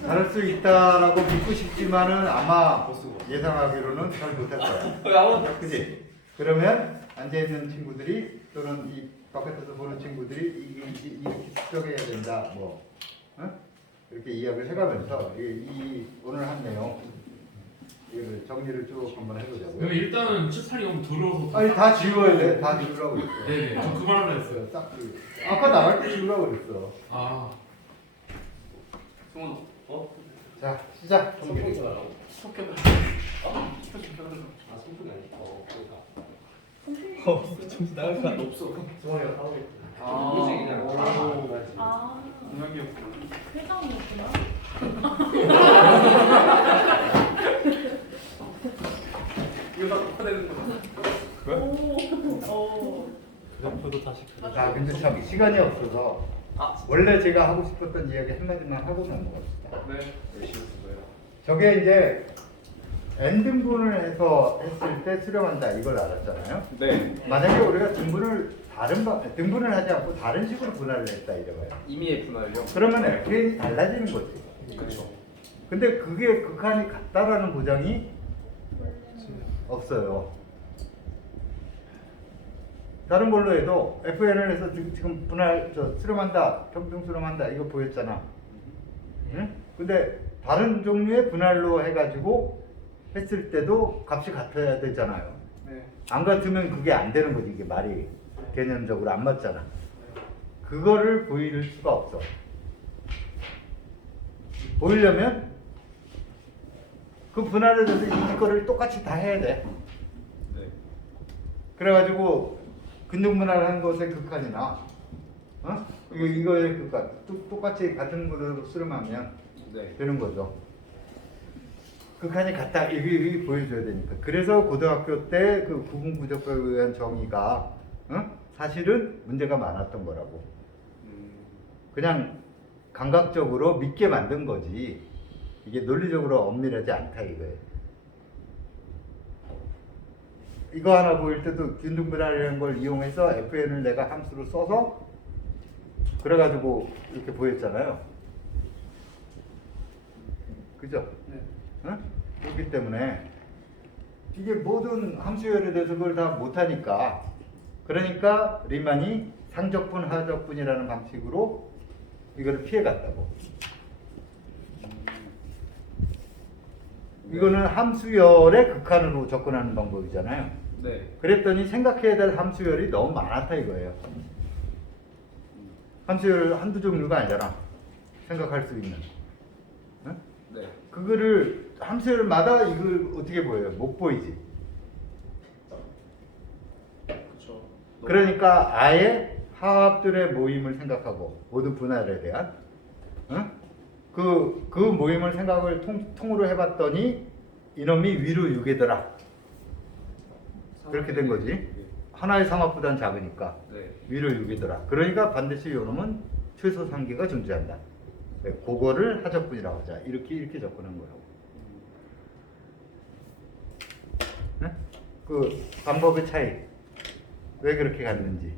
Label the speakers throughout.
Speaker 1: 잘할 수 있다라고 믿고 싶지만은 아마 예상하기로는 잘 못할 거야. 그지? 그러면 앉아있는 친구들이 또는 이 바깥에서 보는 친구들이 이렇게 수정해야 된다. 뭐 이렇게 이야기를 해가면서 오늘 한 내용 이걸 정리를 쭉 한번 해보자고요.
Speaker 2: 그럼 일단은 칠판이 너무 더러워서
Speaker 1: 아니 다 지워야 돼. 다 지우라고 그랬어.
Speaker 2: 네네 저 그 말 하려 했어요.
Speaker 1: 딱 아까 나갈 때 지우라고 그랬어.
Speaker 2: 아
Speaker 3: 승훈아,
Speaker 1: 자 시작.
Speaker 3: 성격이 잘하고? 성격을 아, 성격이 아니야. 그러니까.
Speaker 4: 정신 나갈 거 아니야.
Speaker 3: 없어.
Speaker 4: 승원이가 하고 있고.
Speaker 3: 무직이잖아.
Speaker 5: 아,
Speaker 3: 동양이었구나.
Speaker 5: 회장이었구나.
Speaker 3: 이거 다 녹화되는 거야.
Speaker 5: 오.
Speaker 4: 옆으로 다시.
Speaker 1: 자 근데 참 시간이 없어서 원래 제가 하고 싶었던 이야기 한마디만 하고 넘어갑시다.
Speaker 3: 네, 열심히 쓴 거예요.
Speaker 1: 저게 이제 n등분을 해서 했을 때 수렴한다 이걸 알았잖아요.
Speaker 3: 네.
Speaker 1: 만약에 우리가 등분을 하지 않고 다른 식으로 분할을 했다 이래봐요.
Speaker 3: 임의의 분할요.
Speaker 1: 그러면 FN이 달라지는 거지.
Speaker 3: 그렇죠.
Speaker 1: 근데 그게 극한이 같다라는 보장이 없어요. 다른 걸로 해도 FN을 해서 지금 수렴한다, 평등 수렴한다 이거 보였잖아. 응? 근데 다른 종류의 분할로 해가지고 했을 때도 값이 같아야 되잖아요.
Speaker 3: 네.
Speaker 1: 안 같으면 그게 안 되는 거지. 이게 말이 개념적으로 안 맞잖아. 그거를 보일 수가 없어. 보이려면 그 분할에 대해서 이거를 똑같이 다 해야 돼.
Speaker 3: 네.
Speaker 1: 그래가지고 근등분할한 것의 극한이나 이거의 극한 똑같이 같은 거로 수렴하면
Speaker 3: 네.
Speaker 1: 되는 거죠. 극한이 같다 이게 보여줘야 되니까. 그래서 고등학교 때 그 구분구조법에 의한 정의가 사실은 문제가 많았던 거라고. 그냥 감각적으로 믿게 만든 거지 이게 논리적으로 엄밀하지 않다 이거예요. 이거 하나 보일 때도 균등분할이라는 걸 이용해서 FN을 내가 함수로 써서 그래가지고 이렇게 보였잖아요. 그죠?
Speaker 3: 네.
Speaker 1: 응? 그렇기 때문에 이게 모든 함수열에 대해서 그걸 다 못하니까 그러니까 리만이 상적분, 하적분이라는 방식으로 이거를 피해갔다고. 이거는 함수열의 극한으로 접근하는 방법이잖아요.
Speaker 3: 네.
Speaker 1: 그랬더니 생각해야 될 함수열이 너무 많았다 이거예요. 함수열 한두 종류가 아니잖아. 생각할 수 있는. 응?
Speaker 3: 네.
Speaker 1: 그거를 함수열마다 이걸 어떻게 보여요? 못 보이지.
Speaker 3: 그렇죠.
Speaker 1: 그러니까 아예 화합들의 모임을 생각하고 모든 분할에 대한 그 모임을 생각을 통으로 해봤더니 이놈이 위로 6이더라. 그렇게 된 거지. 하나의 상합보다는 작으니까
Speaker 3: 네.
Speaker 1: 위로 6이더라. 그러니까 반드시 이놈은 최소 상계가 존재한다. 그거를 하적분이라고 하자. 이렇게 접근한 거라고. 네? 그 방법의 차이. 왜 그렇게 갔는지.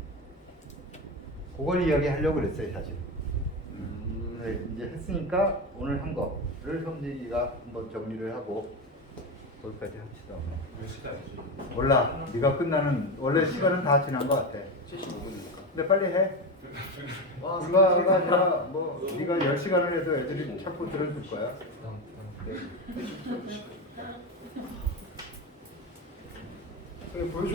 Speaker 1: 그걸 이야기하려고 그랬어요, 사실. 네, 이제 했으니까 오늘 한 거를 성진이가 한번 정리를 하고 거기까지 합시다. 오늘.
Speaker 3: 몇 시간이지?
Speaker 1: 몰라. 네가 끝나는 원래 시간은 다 지난 것 같아.
Speaker 3: 75분이니까.
Speaker 1: 근데 빨리 해. 네가 아니라 뭐 네가 10시간을 해도 애들이 자꾸 들어줄 거야. 네. 그래 보여줘.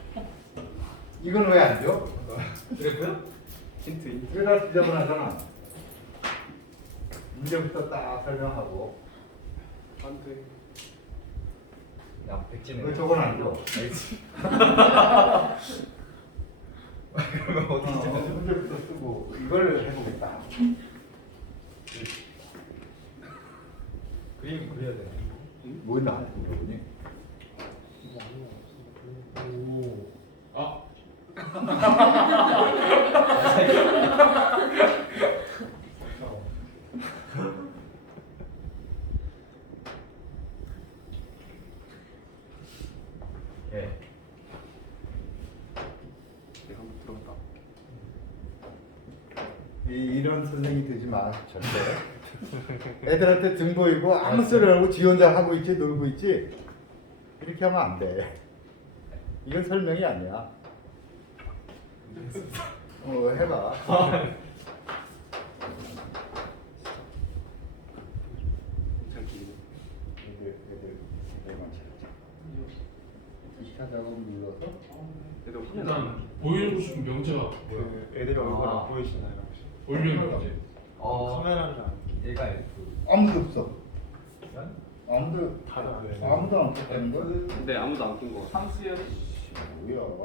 Speaker 1: 이건 왜 안 줘?
Speaker 3: 그랬고요? 힌트.
Speaker 1: 이거 다 지저분하잖아. 문제부터 딱 설명하고.
Speaker 3: 안 돼.
Speaker 4: 야, 백진해.
Speaker 1: 왜 저건 안 줘?
Speaker 4: 그러면 어떻게 돼?
Speaker 1: 문제부터 쓰고 이걸 해보겠다.
Speaker 4: 그림 그려야 돼.
Speaker 1: 뭐 나한테 보니?
Speaker 4: 오.
Speaker 2: 아
Speaker 4: 예.
Speaker 3: 내가 한번 들어갔다.
Speaker 1: 이런 선생이 되지 마 절대. 애들한테 등 보이고 아무 소리 안 하고 지 혼자 하고 있지 놀고 있지. 이렇게 하면 안 돼. 이건 설명이 아니야. 해봐. 이차 작업 눌러서
Speaker 2: 일단 보이고 싶은 명제가 뭐야?
Speaker 3: 그 애들이 얼굴
Speaker 4: 아.
Speaker 3: 안 보이시나요 혹시?
Speaker 2: 올리는 명제.
Speaker 3: 카메라를 안
Speaker 4: 얘가 F.
Speaker 1: 아무도 없어.
Speaker 4: 난
Speaker 1: 아무도
Speaker 3: 다들 안 돼.
Speaker 1: 아무도 안 썼다는 거?
Speaker 6: 근데 아무도 안 낀 거 같아.
Speaker 4: 함수열이
Speaker 1: 뭐야?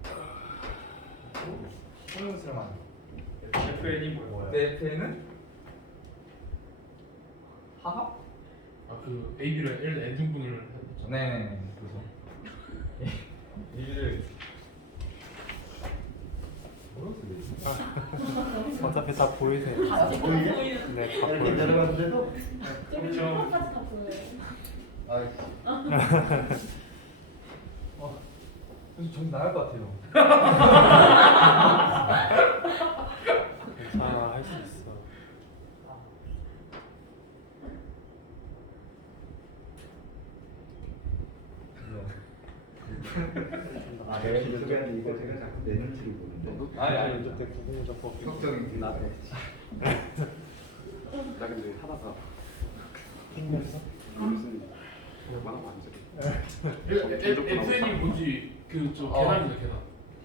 Speaker 4: 소용스러운.
Speaker 3: FN이 뭐예요?
Speaker 4: 내 F는 하하?
Speaker 2: 아그 A, B를 L N등분을 했잖아.
Speaker 4: 네. 그래서 A를 뭐라고 쓰지?
Speaker 3: 어차피 다 보이세요.
Speaker 5: 다 지금
Speaker 1: 보이게?
Speaker 5: 보이는.
Speaker 3: 네, 다
Speaker 1: 이렇게
Speaker 3: 보여요.
Speaker 1: 내려갔는데도
Speaker 5: 저기 중간까지 다 보여요.
Speaker 1: 아,
Speaker 4: 그래서 좀 나을 것 같아요.
Speaker 3: 괜찮아, 할 수 있어.
Speaker 1: 내가 소개하는 이거 제가 자꾸 내 눈치를 보는데.
Speaker 4: 아니
Speaker 3: 그때 구공조법
Speaker 1: 걱정이
Speaker 6: 나
Speaker 1: 돼.
Speaker 6: 나 근데 하다가
Speaker 3: 힘내서
Speaker 6: 무슨 말하면 안 돼.
Speaker 2: FN이 뭔지 그저 계단이다 계단.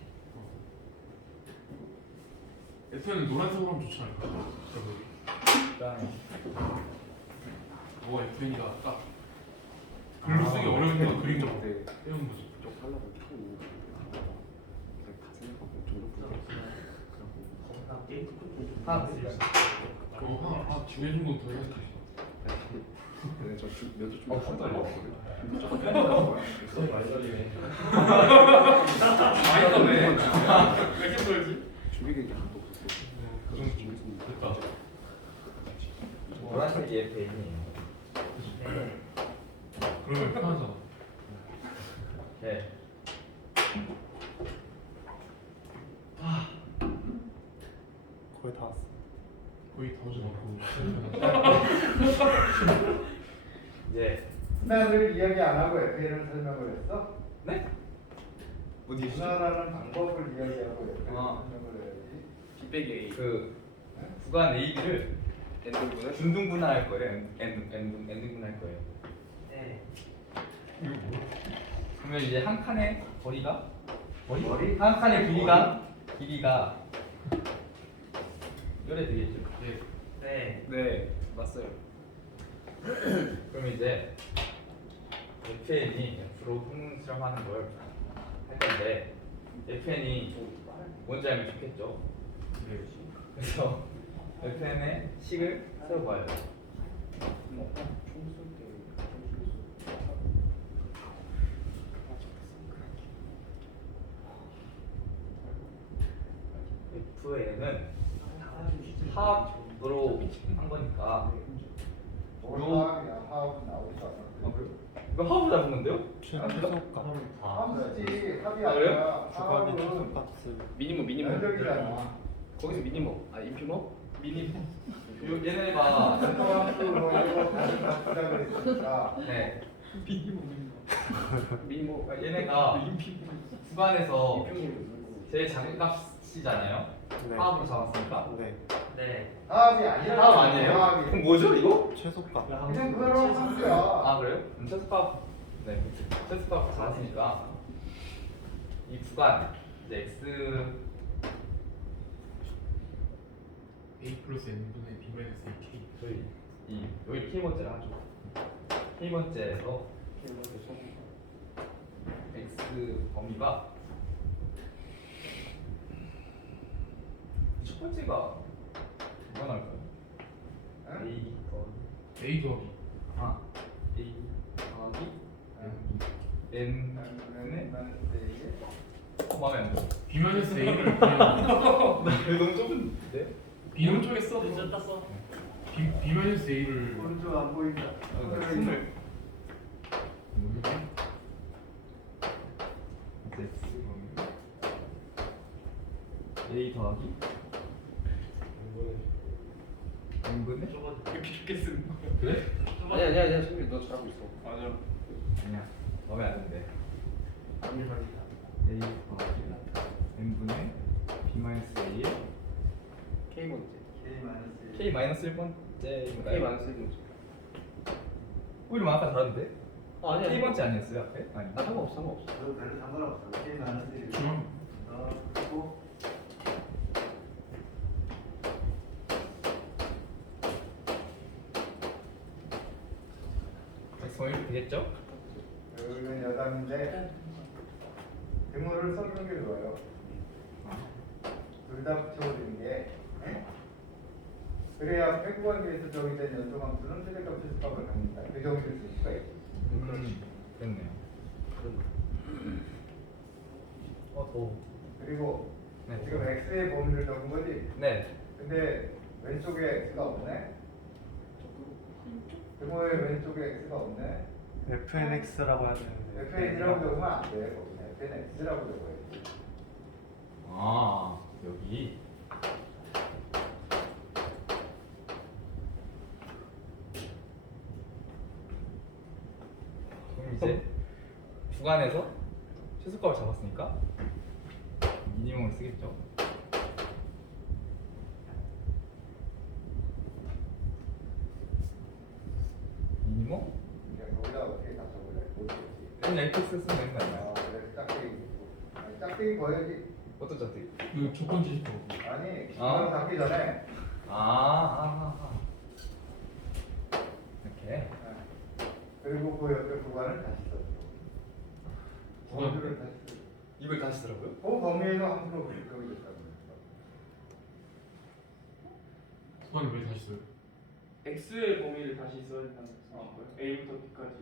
Speaker 2: FN은 노란색으로 하면 좋지 않을까?
Speaker 4: 일단
Speaker 2: 뭐가 FN이가 딱 글로 쓰기 어려운 거 그린 거
Speaker 6: 네.
Speaker 2: 빼는 거지.
Speaker 6: 좀 하려고 하고 그냥 다 생각하고
Speaker 2: 아 중요한 건더 해야지.
Speaker 6: 근데 저 면접 좀
Speaker 4: 한달
Speaker 6: 말살이네.
Speaker 2: 많이 떴네. 왜 이렇게 떨지?
Speaker 6: 준비된 게 하나도 없었어.
Speaker 2: 그 정도 준비했으면 됐다.
Speaker 4: 노란색이 F이에요.
Speaker 2: 그러면 편하잖아.
Speaker 4: 네.
Speaker 3: 거의 다 왔어.
Speaker 2: 거의 다 오지 않고.
Speaker 4: 이제
Speaker 1: 분할을 이야기 안 하고 FN을 설명을 했어?
Speaker 4: 네? 어디
Speaker 1: 분할하는 방법을 이야기하고 FN을
Speaker 4: 아.
Speaker 1: 설명을 해야지.
Speaker 6: 빅백이 A.
Speaker 4: 그 구간 AB를
Speaker 6: 엔딩분은
Speaker 4: 분등분할 거예요. N등분할 거예요. 네. 그러면 이제 한 칸의 거리가
Speaker 1: 머리?
Speaker 4: 한 칸의 길이가 요래 되겠죠.
Speaker 2: 네.
Speaker 4: 네.
Speaker 6: 네 맞어요.
Speaker 4: 그럼 이제 FN이 F로 평행수렴하는 걸 할 건데 FN이 뭔지 알면 좋겠죠. 그래서 FN의 식을 세워봐요. FN은 합으로 한 거니까
Speaker 1: 하합이야. 하합은 나오지도 않아.
Speaker 4: 그래요? 이거 합으로 잡은 건데요?
Speaker 3: 최소값.
Speaker 1: 합수지 합이
Speaker 4: 아, 그래요?
Speaker 1: 아니라
Speaker 3: 주관이
Speaker 1: 하합은
Speaker 3: 최소값을.
Speaker 6: 미니멈
Speaker 1: 면적이잖아.
Speaker 6: 거기서 미니멈 인피멈
Speaker 4: 얘네가
Speaker 1: 함수로 해서 다른 값 부담을 했으니까
Speaker 4: 네.
Speaker 6: 미니멈
Speaker 4: 얘네가 구간에서 제일 작은 값이잖아요.
Speaker 3: 네.
Speaker 4: 합으로 잡았으니까.
Speaker 3: 네.
Speaker 4: 네.
Speaker 1: 하합이 아니라
Speaker 4: 합 아니에요?
Speaker 1: 하합이.
Speaker 4: 그럼 뭐죠 이거?
Speaker 3: 최소값.
Speaker 1: 그냥 그거로 함수야.
Speaker 4: 아 그래요? 최소값. 네. 최소값 잡았으니까 이 구간 이제 x
Speaker 2: A 플러스 N분의 B 마이너스 AK.
Speaker 4: 저희 이 여기 k 번째를 하죠. k 번째에서 x 범위가 첫 번째가 뭐가 나올까요? a 더하기
Speaker 2: A 더하기
Speaker 4: 아 a 더하기
Speaker 2: N.
Speaker 4: n분의 마음에 안 들어.
Speaker 2: B 마이너스 A를 그냥
Speaker 4: 왜 너무 좁은데?
Speaker 2: B는 쪽에 써. B 마이너스 A를
Speaker 1: 오른쪽 안 보인다.
Speaker 4: 스물 a 더하기
Speaker 2: 이렇게 쉽게 쓰는 거야.
Speaker 4: 그래?
Speaker 3: 아니야 승빈 너 잘하고 있어.
Speaker 2: 맞아.
Speaker 4: 아니야. 마음에 안 드는데. A 더하기 n분의 b 마이너스 a의
Speaker 3: K 번째.
Speaker 4: k 마이너스 1번째인가요?
Speaker 3: K 마이너스 1번째.
Speaker 4: 오히려 아까 다른데?
Speaker 3: 아니야.
Speaker 4: k 번째 아니었어요 앞에? 아니.
Speaker 3: 아 상관없어.
Speaker 1: 너 별로 상관없어. K 마이너스 1. 그리고
Speaker 4: x 이렇게 되겠죠?
Speaker 1: 여기는 여담인데 등호를 써주는 게 좋아요. 둘 다 붙여버리는 게. 그래야 폐구관계에서 정의된 연소함수는 최대값 최소값을 갖는다. 그 정의를 쓸 수가 있죠.
Speaker 4: 됐네요. 더.
Speaker 1: 그리고
Speaker 4: 네.
Speaker 1: 지금 x의 범위를 적은 거지.
Speaker 4: 네.
Speaker 1: 근데 왼쪽에 x가 없네. 등호의 왼쪽에 x가 없네.
Speaker 6: FNX라고 해야 되는데
Speaker 1: fn이라고 적으면 안 돼. 거기는 fnx라고 적어야지.
Speaker 4: 아 여기. 그럼 이제 주간에서 최소값을 잡았으니까 미니멈을 쓰겠죠. 미니멈?
Speaker 1: 그러니까 거기다 어떻게 다 적을래? 못했지.
Speaker 4: 그냥 fx 쓰면 되는 거 아니야?
Speaker 1: 그래 짝대기. 아니, 짝대기 보여야지.
Speaker 4: 어떤 짝대기?
Speaker 2: 이거 조건지 거.
Speaker 1: 아니
Speaker 4: 아.
Speaker 1: 기간 닫기 전에.
Speaker 4: 이렇게.
Speaker 1: 네. 그리고 그 옆에 구간을 다시 써줘.
Speaker 2: 구간?
Speaker 1: 범위를 다시 써.
Speaker 4: 이걸 다시 쓰라고요?
Speaker 1: 그 범위에서 함수로 변경이 됐다는 거예요.
Speaker 2: 구간을 왜 다시 써요?
Speaker 3: X의 범위를 다시 써야 된다는 거예요? A부터 B까지.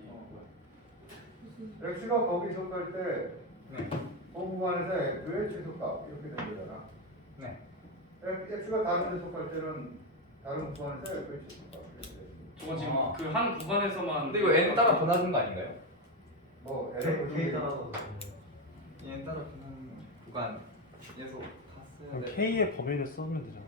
Speaker 1: x가 거기 속할 때
Speaker 4: 네.
Speaker 1: 그 구간에서 x의 최소값 이렇게 된 거잖아.
Speaker 4: 네.
Speaker 1: x가 다른 데 속할 때는 다른 구간에서 x의 최소값 이렇게 돼.
Speaker 2: 저거 지금
Speaker 4: 아.
Speaker 2: 그 한 구간에서만.
Speaker 4: 근데 이거 n 따라 변하는 거 아닌가요?
Speaker 1: 뭐 n의 고정이
Speaker 6: 따라서
Speaker 4: n 따라 변하는 구간에서 갔어야
Speaker 6: K의 범위를 써면 되잖아.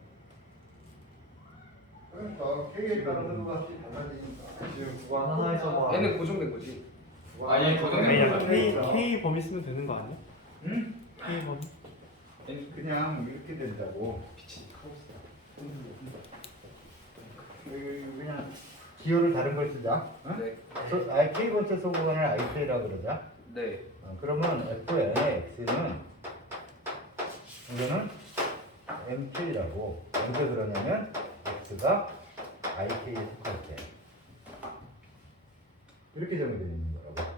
Speaker 1: 그러니까 k에 따라서 그 값이 달라지니까.
Speaker 6: 지금 구간 하나에서만
Speaker 3: N은 고정된 거지.
Speaker 4: 아니, 고정된
Speaker 6: 아니,
Speaker 4: 거죠.
Speaker 6: K 범위 쓰면 되는 거 아니야?
Speaker 1: 응?
Speaker 6: K 범위?
Speaker 1: 그냥 이렇게 된다고. 그냥 기호를 다른 걸 쓰자. 어?
Speaker 3: 네.
Speaker 1: k 번째 소구간을 ik라고 그러자.
Speaker 3: 네.
Speaker 1: 그러면 f의 x는 이거는 mk라고. 언제 그러냐면 x가 ik에 속할 때 이렇게 정의되어 있는 거라고.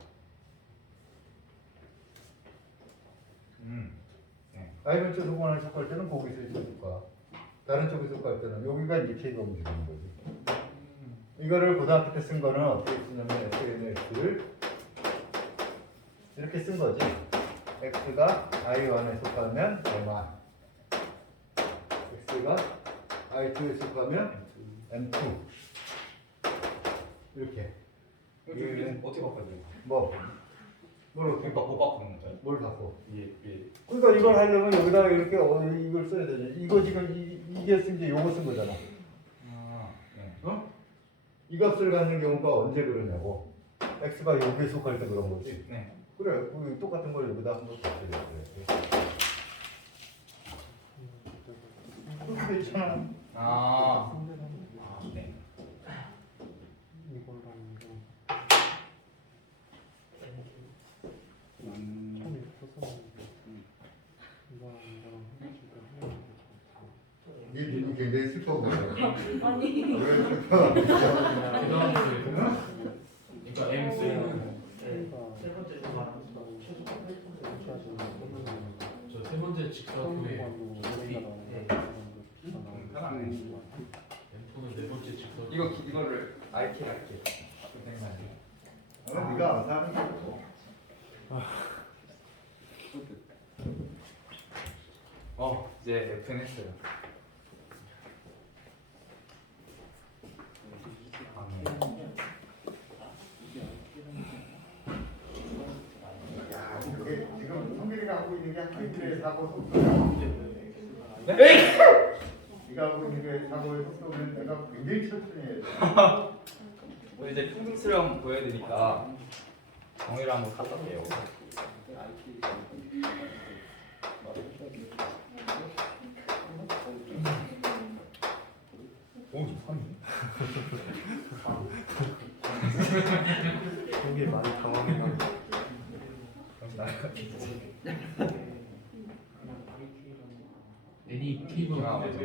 Speaker 4: 네.
Speaker 1: i 번째 소구간을 속할 때는 거기서 있을까. 다른 쪽에 속할 때는 여기가 이제 k가 움직이는 거지. 이거를 고등학교 때 쓴 거는 어떻게 쓰냐면 fnx를 이렇게 쓴 거지. x가 i1에 속하면 m1, x가 i2에 속하면 m2 이렇게.
Speaker 4: 어떻게 바꿔줘요?
Speaker 1: 뭘 어떻게
Speaker 4: 못 바꾸는 거죠?
Speaker 1: 뭘 바꿔?
Speaker 4: 예.
Speaker 1: 그러니까 이걸 하려면 여기다가 이렇게 이걸 써야 되지. 이거 지금 이게 쓴 게 요거 쓴 거잖아.
Speaker 4: 네.
Speaker 1: 어? 이 값을 갖는 경우가 언제 그러냐고. x가 여기에 속할 때 그런 거지.
Speaker 4: 네.
Speaker 1: 그래, 우리 똑같은 걸 여기다 한번 바꿔야 돼. 그렇게 있잖아.
Speaker 4: 네.
Speaker 6: 이걸로 처음에 썼었는데 이거랑 해가지고
Speaker 1: 네 눈이 굉장히 슬퍼 보여.
Speaker 5: 아니.
Speaker 1: 왜 슬퍼?
Speaker 2: 그러니까 M 쓰는 저 세 번째 직사표에
Speaker 4: 편하네.
Speaker 2: M포는 네 번째 직사.
Speaker 4: 이거를 IK 할게.
Speaker 1: 네가 알아서 하는 거고.
Speaker 4: 이제 F는 했어요.
Speaker 1: 야, 이게 지금 성길이가 하고 있는 게 학교에 사고 속도야.
Speaker 4: 네?
Speaker 1: 네가 하고 있는 게 사고 과거의 속도는 내가 굉장히 천천히 해야 돼.
Speaker 4: 오늘 이제 평등 수렴 보여드리니까 정의를 한번 갖다 대요. 오, 좀
Speaker 3: 여기 많이 당황해가지고.
Speaker 2: 애니 케이블
Speaker 4: 아, 맞아.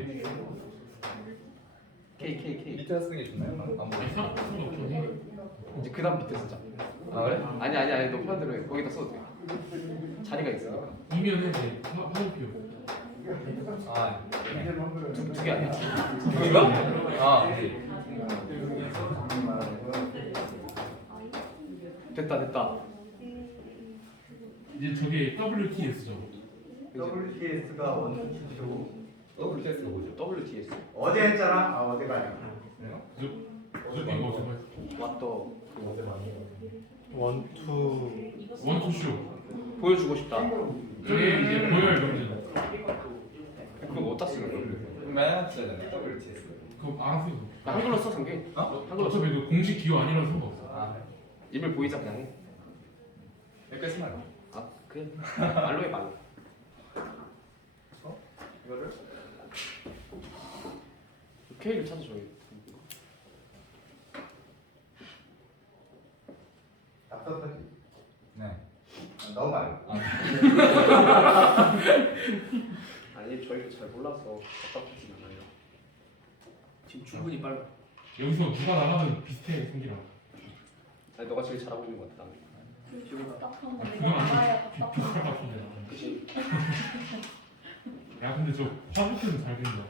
Speaker 3: K.
Speaker 4: 밑에서 쓰는 게 좋나요? 안
Speaker 2: 아니
Speaker 4: 보여.
Speaker 2: 생각보다 없긴 해.
Speaker 3: 이제 그 다음 밑에 쓰자.
Speaker 4: 아 그래?
Speaker 3: 아니 너 편대로 해. 거기다 써도 돼. 자리가 있으니까.
Speaker 2: 이면은 이제 화살표.
Speaker 4: 아,
Speaker 3: 두 개 아니야?
Speaker 4: 이거? 아, 그치.
Speaker 3: 됐다.
Speaker 2: 이제 저게 WTS죠.
Speaker 1: WTS가 원투시고
Speaker 4: WTS가 뭐죠?
Speaker 3: WTS.
Speaker 1: 어제 했잖아. 아 어제가 아니야.
Speaker 2: 무조건 이거 정말
Speaker 3: 왔더.
Speaker 2: 원투쇼.
Speaker 3: 보여주고 싶다.
Speaker 2: 저게 이제 보여야 명제죠.
Speaker 3: 그럼 어디다 쓰는 거야?
Speaker 4: 맨 앞자잖아요. WTS.
Speaker 2: 그거 알아서 해서.
Speaker 3: 나 한글로 써 성게. 한글로 써.
Speaker 2: 어차피 그 공식 기호 아니라서 상관없어.
Speaker 4: 아,
Speaker 3: 이걸 보이자 그냥 해.
Speaker 4: 여기까지 쓰면 안 돼.
Speaker 3: 아 그래. 말로 해 말로.
Speaker 4: 이거를
Speaker 3: K를 찾아 저기.
Speaker 1: 답답하지.
Speaker 4: 네.
Speaker 1: 너무 많이.
Speaker 3: 아니 저희도 잘 몰라서 답답하진 않아요. 지금 충분히 빨라.
Speaker 2: 여기서 누가 나가면 비슷해 성기랑.
Speaker 3: 아니 너가 제일 잘하고 있는 것 같다.
Speaker 5: 답답한 거
Speaker 2: 그건
Speaker 5: 내가 알아야
Speaker 2: 아직
Speaker 5: 답답한
Speaker 2: 비슷할
Speaker 5: 거.
Speaker 2: 것 같은데.
Speaker 3: 그치?
Speaker 2: 야 근데 저 화살표는 잘 그린다.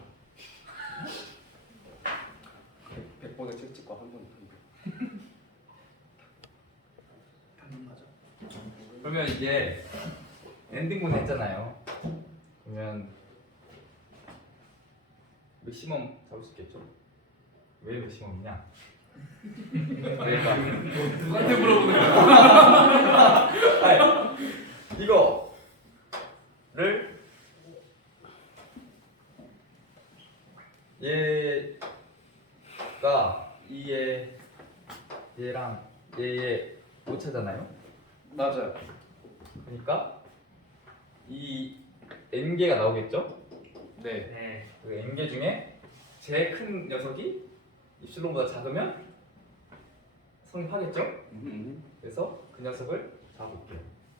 Speaker 3: 100번의 채찍과 한 번에 한 번.
Speaker 4: 그러면 이제 엔딩문 했잖아요. 그러면 맥시멈 잡을 수 있겠죠? 왜 맥시멈이냐? 그러니까
Speaker 2: 누구한테 물어보는 거야?
Speaker 4: 아니, 이거를 얘가 얘랑 얘의 오차잖아요.
Speaker 3: 맞아요.
Speaker 4: 그러니까 이 n개가 나오겠죠?
Speaker 3: 네.
Speaker 4: 그 n개 중에 제일 큰 녀석이 입실론보다 작으면 성립하겠죠? 그래서 그 녀석을 잡아볼게요.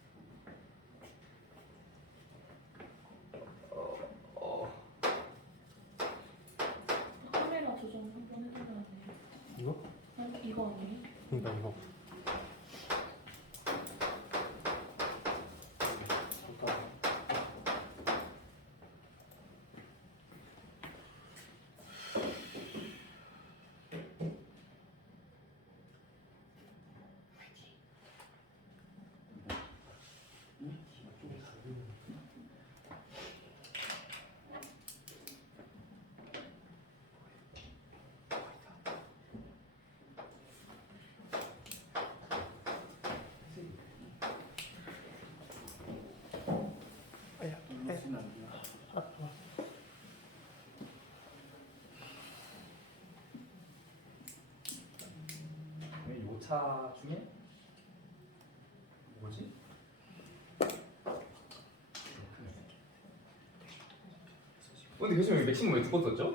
Speaker 5: 카메라 조정 한번 해줘야 돼.
Speaker 3: 이거?
Speaker 5: 이거 아니에요?
Speaker 3: 그러니까 이거.
Speaker 4: 이 오차 중에 뭐지? 근데 교수님 왜 맥시멈 왜 두 번 썼죠?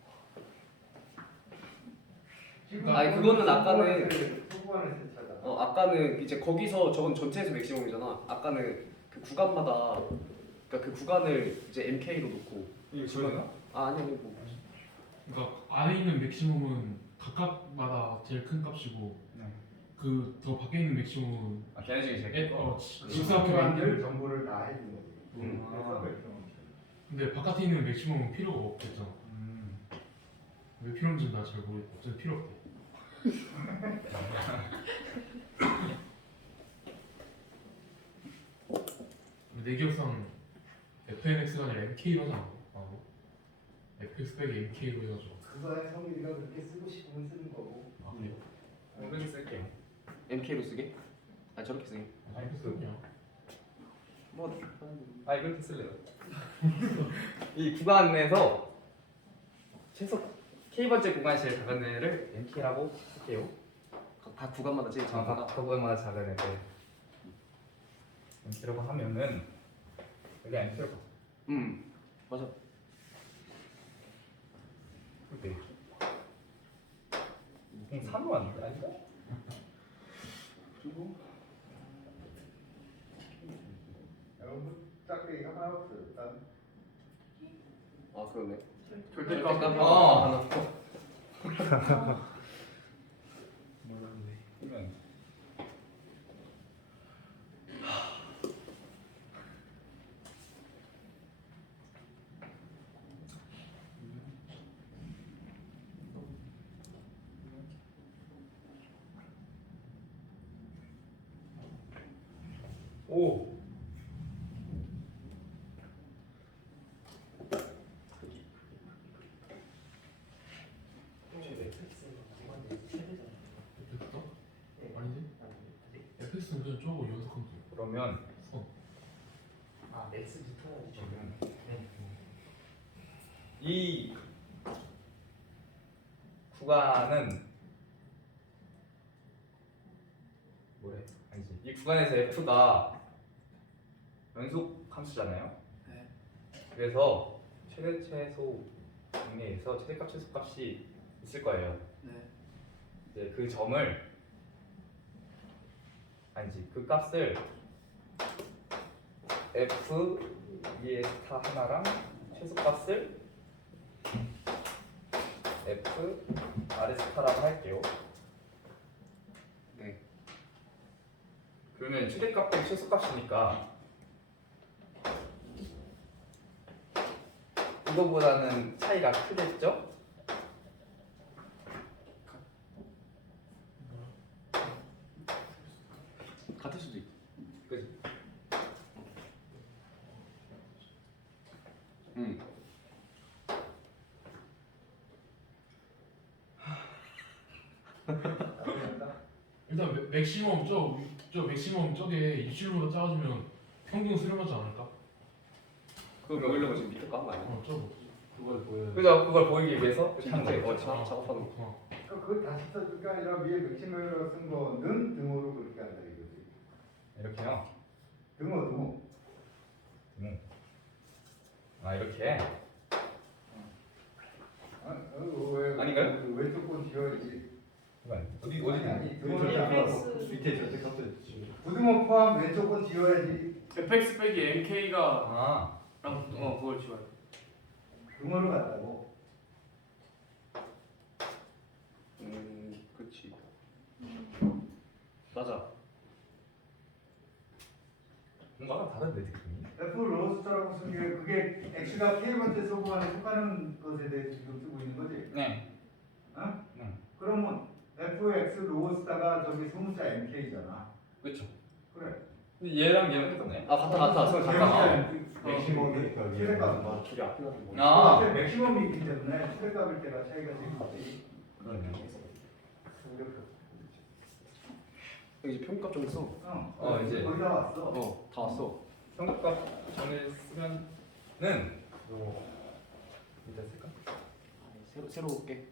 Speaker 3: 아니 그거는 아까는
Speaker 1: 후보하는 세차다.
Speaker 3: 아까는 이제 거기서 저건 전체에서 맥시멈이잖아. 아까는 그 구간마다 그러니까 그 구간을 이제 MK로 놓고
Speaker 4: 이거 지원이나?
Speaker 3: 아니 뭐
Speaker 2: 그러니까 안에 있는 맥시멈은 각각마다 제일 큰 값이고
Speaker 4: 네.
Speaker 2: 그 더 밖에 있는 맥시멈은
Speaker 4: 아 걔네 중에 제일 큰 거?
Speaker 1: 집사표한들 정보를 다 해준 거지.
Speaker 4: 아.
Speaker 1: 그래서
Speaker 2: 근데 바깥에 있는 맥시멈은 필요가 없겠잖아. 왜 필요한지 나 잘 모르겠어. 어차피 필요 없대. 내 기억상 FNX가 아니라 MK로 하잖아. FX 빼기 MK로 해가지고.
Speaker 1: 그거야 성민이가 그렇게 쓰고 싶으면 쓰는 거고.
Speaker 2: 아 그래요?
Speaker 4: 그렇게 쓸게요.
Speaker 3: MK로 쓰게? 아니 저렇게 쓰게?
Speaker 2: 아니 그냥.
Speaker 3: 뭐
Speaker 4: 아 이렇게 쓸래요. 이 구간에서 최소 K번째 구간이 제일 작은 애를 MK라고 할게요.
Speaker 3: 각 구간마다 제일
Speaker 4: 각
Speaker 3: 작은
Speaker 4: 구간마다 작은 애들 MK라고 하면은 여기 MK로 봐.
Speaker 3: 맞아.
Speaker 4: 네. 3로 왔는데 아닌가?
Speaker 3: 그리고
Speaker 1: 여러분 짝대기 하나 없어. 일단
Speaker 3: 아 그러네.
Speaker 2: 절대값.
Speaker 4: 아.
Speaker 3: 하나.
Speaker 4: 그러면 오.
Speaker 2: 됐다? 아니지? fx는 그냥 저거 연속하면 돼.
Speaker 4: 그러면
Speaker 2: 선.
Speaker 6: 아 맥스부터
Speaker 4: 이 구간은 뭐래? 아니지. 이 구간에서 f가 연속 함수잖아요.
Speaker 3: 네.
Speaker 4: 그래서 최대 최소 정리해서 최대값 최소값이 있을 거예요.
Speaker 3: 네.
Speaker 4: 이제 그 점을 아니지 그 값을 f 위에 스타 하나랑 최소값을 f 아래 스타라고 할게요.
Speaker 3: 네.
Speaker 4: 그러면 최대값 빼기 최소값이니까 이거보다는 차이가 크겠죠?
Speaker 3: 같을 수도 있고.
Speaker 4: 그지?
Speaker 2: 일단 맥시멈 저 맥시멈 저게 27보다 작아지면 평균 수렴하지 않을까?
Speaker 3: 그거 보이려고 지금 밑에 까는 거 아니야?
Speaker 2: 저거.
Speaker 6: 그걸 보여.
Speaker 4: 그죠? 그걸 보이기 위해서 한
Speaker 3: 밑에
Speaker 4: 거예요.
Speaker 3: 작업하는 거.
Speaker 2: 그렇구나.
Speaker 1: 그거 다시 써줄 게 아니라 위에 맥시멈이라고 쓴 거는 등호로 그렇게 한다 이거지.
Speaker 4: 이렇게요.
Speaker 1: 등호.
Speaker 4: 아 이렇게.
Speaker 1: 왜
Speaker 4: 아닌가요?
Speaker 1: 그 왼쪽 건 지워야지.
Speaker 4: 어디
Speaker 1: 아니
Speaker 5: 등호
Speaker 1: 등호
Speaker 6: 밑에 절대값도
Speaker 1: 부등호 포함 왼쪽 건 지워야지.
Speaker 7: fx 빼기 mk가
Speaker 4: 아
Speaker 7: 그걸 지워야 돼.
Speaker 1: 등호로 간다고.
Speaker 3: 그렇지. 맞아.
Speaker 4: 뭔가가 다른데 느낌이.
Speaker 1: F 로스터라고 쓴 게 그게 X가 K번째 소구간에 속하는 것에 대해서 지금 쓰고 있는 거지.
Speaker 4: 네.
Speaker 1: 어?
Speaker 4: 네.
Speaker 1: 그러면 FX 로스터가 저기 소문자 MK잖아.
Speaker 4: 그렇죠.
Speaker 1: 그래.
Speaker 4: 근데 얘랑 얘랑 똑같네.
Speaker 3: 아 같아. 손 같아.
Speaker 6: 맥시멈이니까 위에
Speaker 1: 최대값.
Speaker 3: 둘이 앞에 가는 거.
Speaker 4: 아.
Speaker 1: 앞에 맥시멈이 있기 때문에 최대값일 때가 차이가 제일 크지.
Speaker 4: 그러네.
Speaker 3: 여기 이제 평값 좀 있어.
Speaker 4: 이제.
Speaker 1: 거의 다 왔어.
Speaker 3: 다 왔어.
Speaker 4: 삼각값 정리를 쓰면은 요 밑에 쓸까?
Speaker 3: 새로 올게.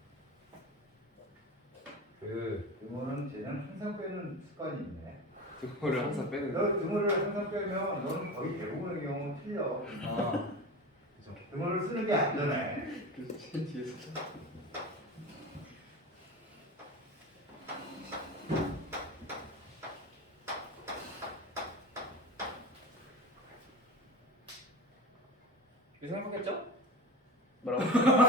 Speaker 4: 그
Speaker 1: 등호는 쟤는 항상 빼는 습관이 있네.
Speaker 3: 그거를 항상 빼는.
Speaker 1: 너 등호를 항상 빼면 너는 거의 대부분의 경우는 틀려.
Speaker 4: 아.
Speaker 1: 등호를 쓰는 게 안전해.
Speaker 3: 그래서 제일 뒤에서.
Speaker 4: 이 생각했죠?
Speaker 3: 뭐라고?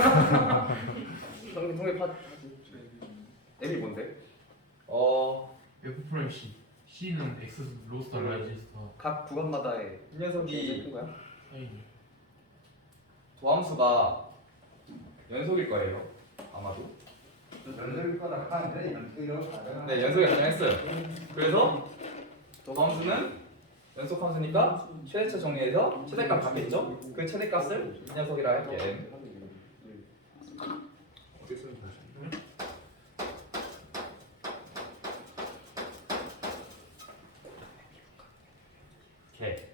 Speaker 3: 성의 파. M이 뭔데?
Speaker 2: F 프라임 C. C는 X 로스터 라이즈 스타
Speaker 3: 각 구간마다의
Speaker 4: 이 녀석이
Speaker 3: 큰 거야?
Speaker 2: 사인이.
Speaker 4: 도함수가 연속일 거예요. 아마도.
Speaker 1: 연습일 거라 하는데 연습이라고 가잖아.
Speaker 4: 네, 연속이 가능했어요. 그래서 도함수는 연속 함수니까 최대차 정리해서 최대값 받겠죠? 그 최대값을 이 녀석이라 할게. M. 어떻게 쓰면 되지? 개.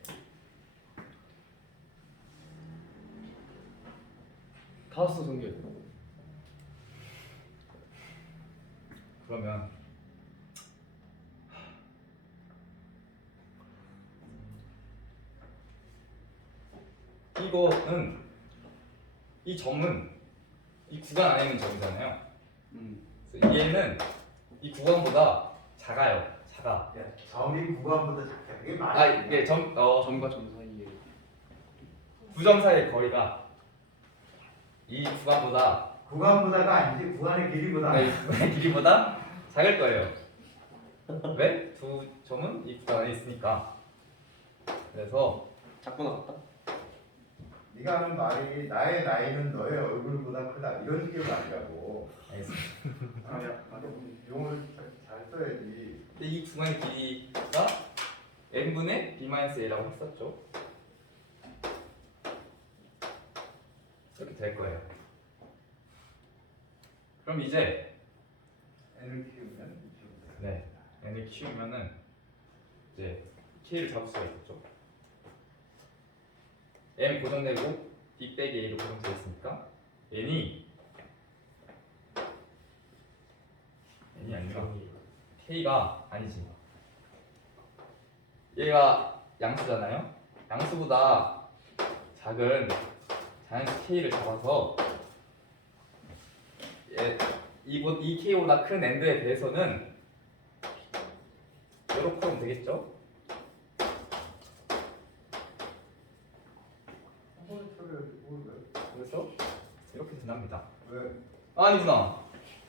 Speaker 3: 다 왔어 성규.
Speaker 4: 그러면 이거는 이 점은 이 구간 안에 있는 점이잖아요. 그래서 얘는 이 구간보다 작아요. 작아.
Speaker 1: 야, 점이 구간보다 작다. 이게 말이
Speaker 4: 아
Speaker 1: 안
Speaker 4: 이게
Speaker 1: 돼.
Speaker 3: 점과 점 사이에
Speaker 4: 두 점 사이의 거리가 이 구간보다
Speaker 1: 구간보다가 아니지 구간의 길이보다.
Speaker 4: 이 구간의 길이보다 작을 거예요. 왜? 두 점은 이 구간 안에 있으니까. 그래서
Speaker 3: 작거나 같다.
Speaker 1: 네가 하는 말이 나의 나이는 너의 얼굴보다 크다 이런 식의 말이라고.
Speaker 4: 알겠습니다.
Speaker 1: 아야, 용어를 잘 써야지.
Speaker 4: 근데 이 구간의 길이가 n분의 b-a라고 했었죠. 이렇게 될 거예요. 그럼 이제
Speaker 1: n을 키우면 이쪽으로.
Speaker 4: 네 n을 키우면은 이제 k를 잡을 수가 있겠죠. m 고정되고 b 빼기 a로 고정되어 있으니까 n이 아니라 k가 아니지. 얘가 양수잖아요. 양수보다 작은 자연수 k를 잡아서 이 k보다 큰 n들에 대해서는 이렇게 하면 되겠죠? 그래서 이렇게 된답니다.
Speaker 1: 왜?
Speaker 4: 아니구나.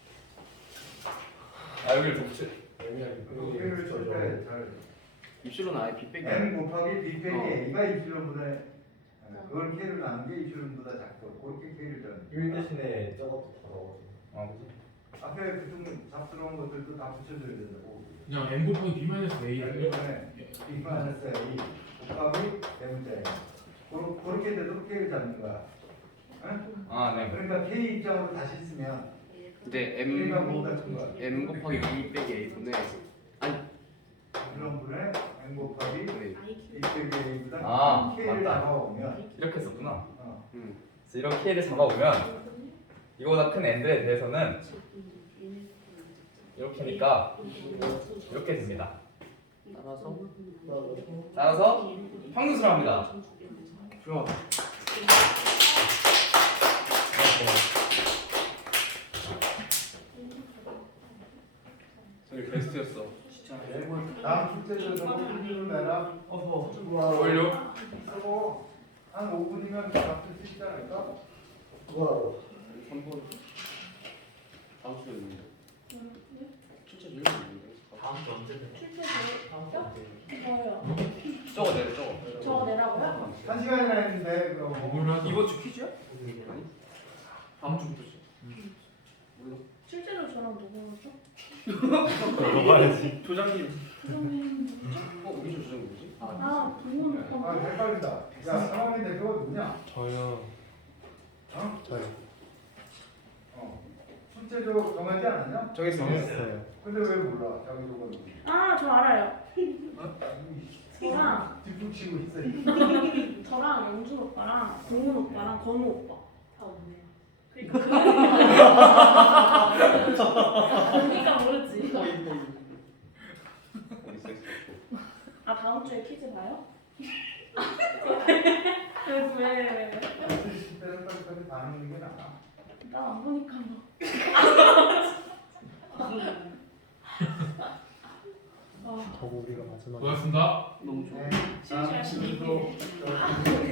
Speaker 4: 아 여기를 좀 붙여.
Speaker 1: K를 칠때 잘.
Speaker 3: 입술은 아예 B 빼기.
Speaker 1: n 곱하기 b 빼기 a가 이실론보다 그걸 k를 나눈 게 이실론보다 작고 그렇게 k를 잡는.
Speaker 6: 대신에 저것도 다 넣어줘.
Speaker 4: 그치?
Speaker 1: 앞에 그좀 잡스러운 것들도 다 붙여줘야 된다고.
Speaker 2: 그냥 n 곱하기 b-a를
Speaker 1: 이번에 b 마이너스 a 곱하기 m자. 그렇게 돼도 k를 잡는 거야. 응?
Speaker 4: 아 네.
Speaker 1: 그러니까 k 입장으로 다시 쓰면
Speaker 3: 근데
Speaker 1: k가 뭐가 큰 거야?
Speaker 3: M 곱하기 B 빼기 A분의
Speaker 1: 이런 분의 n 곱하기
Speaker 3: 네.
Speaker 1: b 빼기 a보다
Speaker 4: 아,
Speaker 1: k를
Speaker 4: 맞다.
Speaker 1: 잡아오면
Speaker 4: 이렇게 했었구나.
Speaker 1: 어.
Speaker 4: 그래서 이런 k를 잡아오면 이거보다 큰 n들에 대해서는 이렇게 하니까 이렇게 됩니다. 따라서 평균수를 합니다.
Speaker 3: 좋아. 저기 베스트였어.
Speaker 1: 다음 숙제도 좀 필요를 내라.
Speaker 4: 원료?
Speaker 1: 쓰고 한 5분이면 답을 수 있지 않을까?
Speaker 3: 3번. 다음 주에 있는데. 진짜 제일 있는데.
Speaker 6: 다음 주 언제든.
Speaker 5: 출제 저요.
Speaker 4: 저거 내려 저거.
Speaker 5: 저 내라고요?
Speaker 1: 1시간이나 했는데 그럼
Speaker 2: 뭐를 하자.
Speaker 3: 이번 주 퀴즈야? 다음 주부터지.
Speaker 5: 실제로 저랑 누구죠?
Speaker 6: 먹어야지.
Speaker 3: 조장님.
Speaker 5: 부장님.
Speaker 3: 우리 조 조장 누구지?
Speaker 5: 부모님
Speaker 1: 아 헷갈린다. 야 상황의 대표가 누구냐?
Speaker 2: 저요.
Speaker 1: 어?
Speaker 2: 저요.
Speaker 1: 숙제도 정하지 않았냐?
Speaker 3: 정했어요.
Speaker 1: 근데 왜 몰라? 자기 조가 누구지?
Speaker 5: 저 알아요. 저랑
Speaker 1: 뒷북 치고 있어.
Speaker 5: 저랑 영준 오빠랑 동훈 오빠랑 건우 오빠. 다 없네요. 그러니까 모르지. 다음 주에 퀴즈 봐요? 왜?
Speaker 1: 때까지 반응하는 게 나아.
Speaker 5: 나안 보니까 뭐.
Speaker 6: 저거 우리가 마지막.
Speaker 2: 고맙습니다.
Speaker 3: 너무 좋아.
Speaker 1: 네.
Speaker 5: 실시하시니.
Speaker 1: 다음 주도